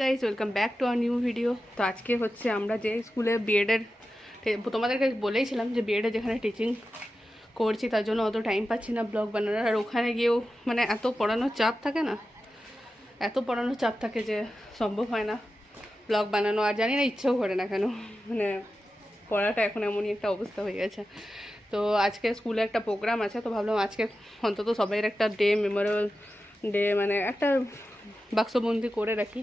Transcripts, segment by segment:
Guys welcome back to our new video. তো আজকে হচ্ছে আমরা যে স্কুলে বিএডের তোমাদেরকে বলেইছিলাম যে বিএডে যেখানে টিচিং করছি তার জন্য অত টাইম পাচ্ছি না ব্লগ বানানোর। আর ওখানে গিয়েও মানে এত পড়ানোর চাপ থাকে না, এত পড়ানোর চাপ থাকে যে সম্ভব হয় না ব্লগ বানানো। আর জানি না ইচ্ছেও করে না কেন, মানে পড়াটা এখন এমনই একটা অবস্থা হয়ে গেছে। তো আজকে স্কুলে একটা প্রোগ্রাম আছে, তো ভাবলাম আজকে অন্তত সবাইয়ের একটা ডে, মেমোরেবল ডে, মানে একটা বাক্সবন্দি করে রাখি।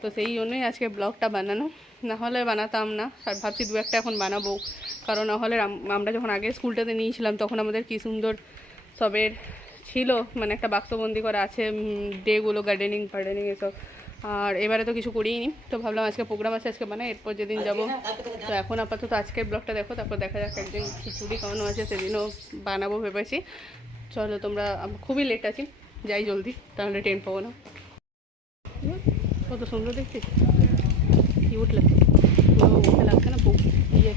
তো সেই জন্যই আজকে ব্লগটা বানানো, না হলে বানাতাম না। আর ভাবছি দু একটা এখন বানাবো, কারণ নাহলে আমরা যখন আগে স্কুলটাতে নিয়েছিলাম তখন আমাদের কী সুন্দর সবের ছিল, মানে একটা বাক্সবন্দি করা আছে ডেগুলো, গার্ডেনিং এসব। আর এবারে তো কিছু করিনি, তো ভাবলাম আজকে প্রোগ্রাম আছে, আজকে বানাই, এরপর যেদিন যাব। তো এখন আপাতত আজকের ব্লগটা দেখো, তারপর দেখা যাক একদিন খিচুড়ি খাওয়ানো আছে সেদিনও বানাবো ভেবেছি। চলো, তোমরা খুবই লেট আছি, যাই জলদি, তাহলে ট্রেন পাবো না। কত সুন্দর দেখছিস, কিউট লাগছে, ওকে লাগছে না ইয়ে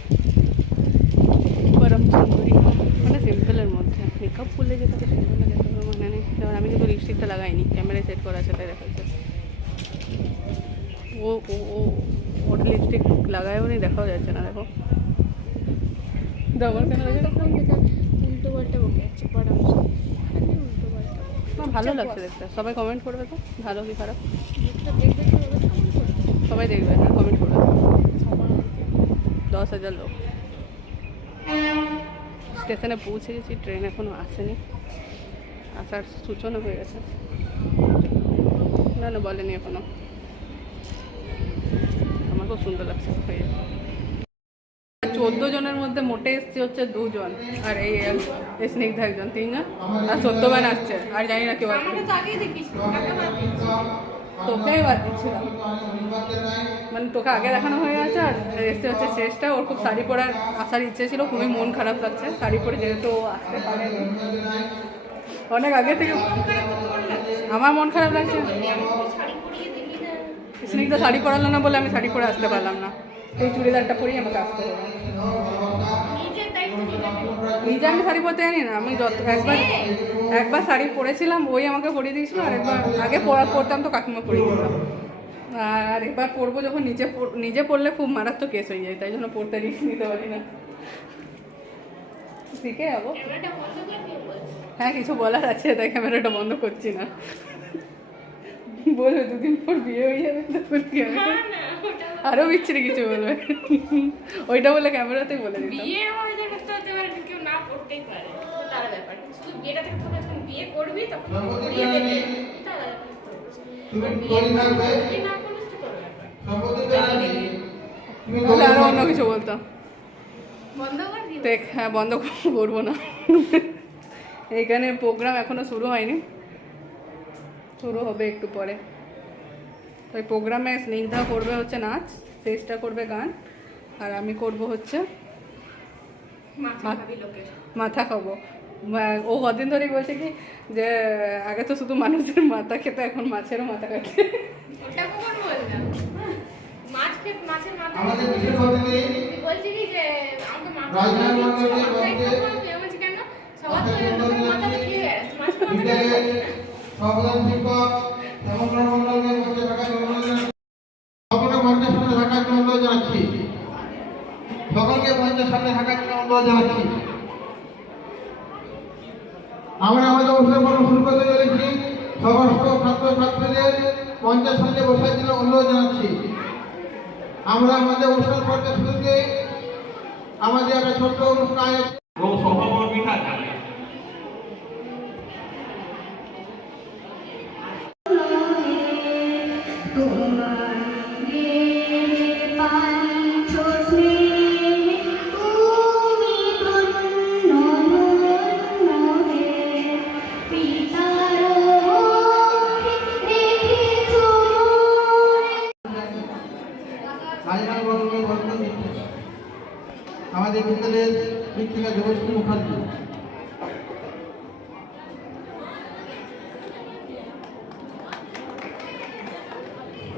পরম সুন্দরী, মানে সিম্পলের মধ্যে। মেকআপ করলে যে তাকে সুন্দর লাগে কোনো মানে নেই। যেমন আমি কিন্তু লিপস্টিকটা লাগাইনি, ক্যামেরায় সেট করা আছে তাই দেখাচ্ছে। ও ও ও ওর লিপস্টিক লাগায়ও নি, দেখাও যাচ্ছে না। দেখো আমার কেন লাগে উল্টো পাল্টা বকে যাচ্ছে, ভালো লাগছে দেখতে। সবাই কমেন্ট করবে তো, ভালো কি খারাপ সবাই দেখবে, হ্যাঁ কমেন্ট করবে। 10,000 লোক। স্টেশনে পৌঁছে গেছি, ট্রেন এখনও আসেনি, আসার সূচনা হয়ে গেছে, না না বলেনি এখনো। আমার খুব সুন্দর লাগছে। 14 জনের মধ্যে মোটে এসছে হচ্ছে 2 জন, আর এই স্নিগ্ধা একজন, 3 জন, আর সত্যবান আসছে, আর জানি না কেউ আসছে। তোকেই বাদ দিচ্ছিলাম, মানে তোকে আগে দেখানো হয়ে গেছে। আর এসে হচ্ছে শেষটা, ওর খুব শাড়ি পরার আসার ইচ্ছে ছিল, খুবই মন খারাপ লাগছে শাড়ি পরে, যেহেতু ও আসতে পারেনি অনেক আগে থেকে। আমার মন খারাপ লাগছে, স্নিগ্ধা শাড়ি পরালো না বলে আমি শাড়ি পরে আসতে পারলাম না। এই চুড়িদারটা পরেই আমাকে আসতে হবে। নিজে আমি শাড়ি পরতে জানি না, আমি একবার শাড়ি পরেছিলাম, ওই আমাকে পরিয়ে দিয়েছিল। আর একবার আগে পরতাম তো কাকিমা পরিয়ে দিতাম। আর এবার পরবো যখন নিজে পরলে খুব মারাত্মক কেস হয়ে যায়, তাই জন্য পরতে রিস্ক নিতে পারি না। শিখে যাবো। হ্যাঁ কিছু বলার আছে, তাই ক্যামেরাটা বন্ধ করছি না। বলবে 2 দিন পর বিয়ে হয়ে যাবে, তখন কি হবে? আরো বিচ্ছিরি কিছু বলবে, ওইটা বলে ক্যামেরাতেই বলে দিতাম। বিয়ে হয়ে যাবে তো হতে পারে, কেউ না করতেই পারে, তার ব্যাপার। শুধু বিয়েটা থেকে তোকে যখন বিয়ে করবি তখন বিয়ে দেবে, তার ব্যাপার। তুমি বিয়ে না করলে তো তোর ব্যাপার। আরো অন্য কিছু বলতাম, বন্ধ করে দিই। দেখ, হ্যাঁ বন্ধ করবো না। এইখানে প্রোগ্রাম এখনো শুরু হয়নি, শুরু হবে একটু পরে। ওই প্রোগ্রামে স্নিগ্ধা করবে হচ্ছে নাচ, শেষটা করবে গান, আর আমি করব হচ্ছে মাথা খাবো। ও কদিন ধরেই বলছে কি যে আগে তো শুধু মানুষের মাথা খেতে, এখন মাছেরও মাথা খাচ্ছে। সকলকে মঞ্চের সামনে থাকার জন্য অনুরোধ জানাচ্ছি। আমরা আমাদের অনুষ্ঠান শুরু করতে চলেছি, সমস্ত ছাত্রছাত্রীদের মঞ্চের সামনে বসার জন্য অনুরোধ জানাচ্ছি। আমরা আমাদের অনুষ্ঠান করতে শুরুতে আমাদের একটা ছোট্ট অনুষ্ঠান সহকর্মীরা জানাই। আমাদের বিদ্যালয়ের শিক্ষিকা দেবশ্রী মুখার্জি।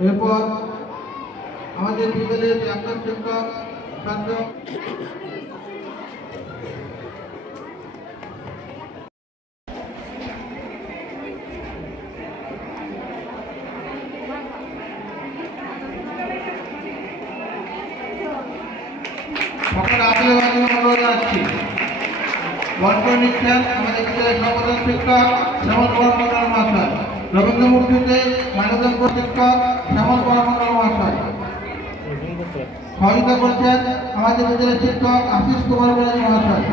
এরপর আমাদের বিদ্যালয়ের প্রাক্তন শিক্ষক ছাত্র সকলে আসলে অনুরোধ জানাচ্ছি। বর্তমান নিচ্ছেন আমাদের বিদ্যালয়ের সর্বদান শিক্ষক শ্যামল কর্মকার মহাশয়। রবীন্দ্র মূর্তিতে মানবদান শিক্ষক শ্যামল কর্মকার মহাশয়। সহযোগিতা করছেন আমাদের বিদ্যালয়ের শিক্ষক আশিস কুমার ব্যানার্জি মহাশয়।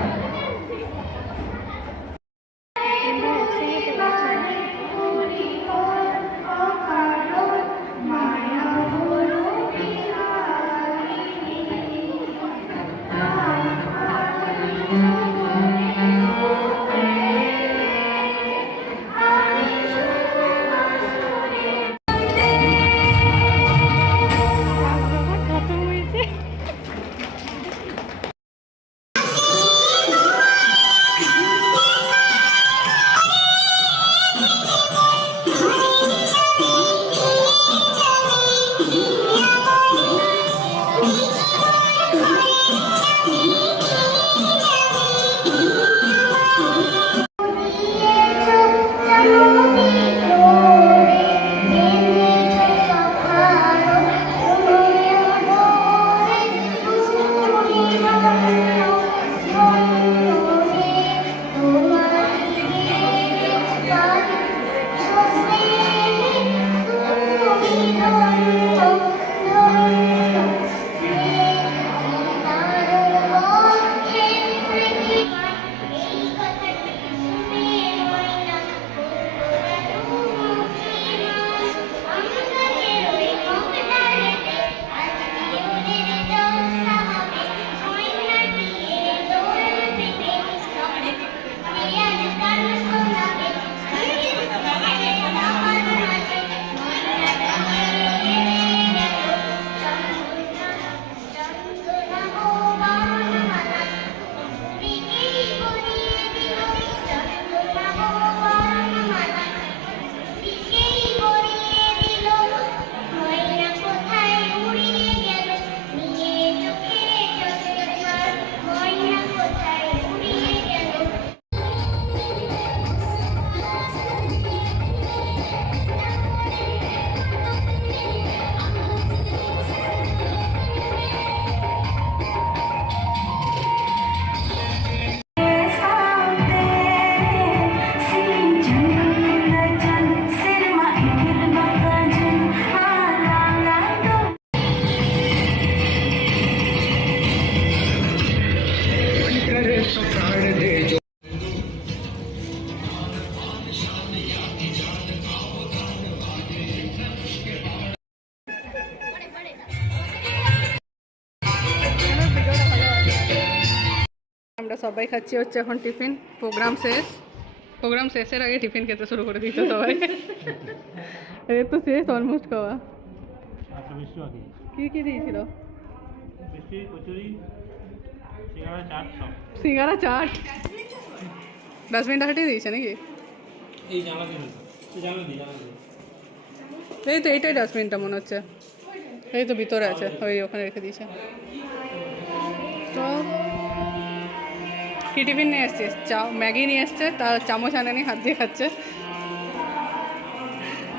আমরা সবাই খাচ্ছি হচ্ছে এখন টিফিন। প্রোগ্রাম শেষের আগে টিফিন খেতে শুরু করে দিয়েছে সবাই। এই তো শেষ অলমোস্ট খাওয়া। কি কি দিয়েছিল? সিঙ্গারা চাট ডাস্টবিনটা হাটিয়ে দিয়েছে নাকি? এই তো এইটাই ডাস্টবিনটা মনে হচ্ছে। এই তো ভিতরে আছে, ওই ওখানে রেখে দিয়েছে। তো কি টিফিন নিয়ে এসছিস? ম্যাগি নিয়ে এসছে, তার চামচ আনেনি, হাত দিয়ে খাচ্ছে।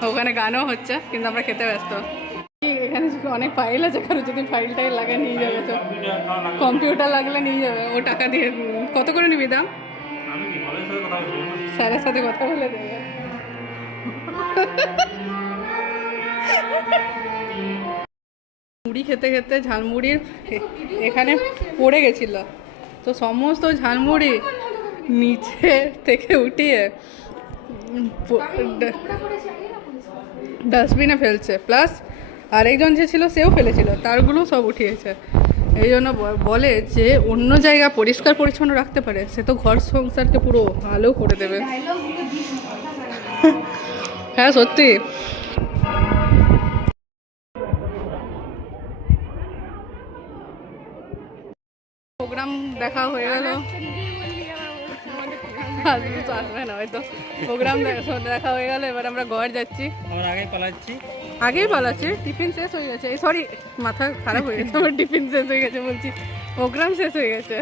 ওখানে গানও হচ্ছে কিন্তু আমরা খেতে ব্যস্ত। এখানে অনেক ফাইল আছে, কারো যদি ফাইল টাইল লাগে নিয়ে যাবে। তো কম্পিউটার লাগলে নিয়ে যাবে, ও টাকা দিয়ে। কত করে নিবি দাম? স্যারের সাথে কথা বলে দেবে। মুড়ি খেতে খেতে ঝালমুড়ির এখানে পড়ে গেছিল, তো সমস্ত ঝালমুড়ি নিচে থেকে উঠিয়ে ডাস্টবিনে ফেলছে। প্লাস আরেকজন যে ছিল সেও ফেলেছিল, তারগুলো সব উঠিয়েছে। এই জন্য বলে যে অন্য জায়গা পরিষ্কার পরিচ্ছন্ন রাখতে পারে, সে তো ঘর সংসারকে পুরো ভালো করে দেবে। হ্যাঁ সত্যি। প্রোগ্রাম দেখা হয়ে গেল, তো আসবে না হয়তো। প্রোগ্রাম দেখা হয়ে গেল, এবার আমরা ঘর যাচ্ছি। আগেই পালাচ্ছি, টিফিন শেষ হয়ে গেছে। সরি, মাথা খারাপ হয়ে গেছে আমার, টিফিন শেষ হয়ে গেছে বলছি, প্রোগ্রাম শেষ হয়ে গেছে।